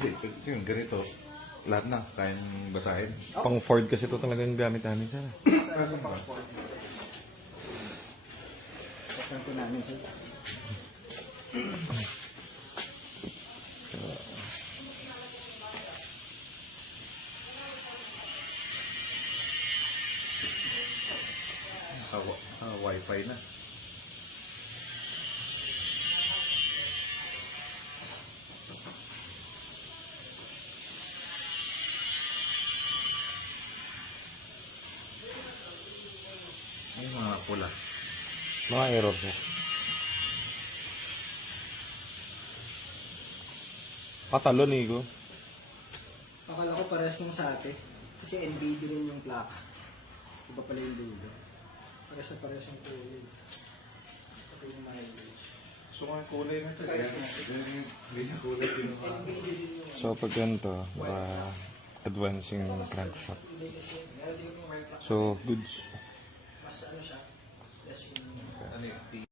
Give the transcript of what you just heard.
Hindi, yung ganito, lahat na, kayang basahin. Pang Ford kasi ito talagang gamit namin sir. Ford. Pasan ko namin sir. Ah, wifi na. Ay, mga pula. Mga error sir. Patalon eh ko. Akala ko parehas yung sa ate. Kasi NVIDIA rin yung plaka. Iba pala yung dulo. Parehas na parehas yung kulay. Ito yung mileage. So, mga kulay na ito. Kaya, hindi niya kulay yung So pag ganito, naka advancing crankshaft. yung So goods. Mas ano siya. Less yung Ano?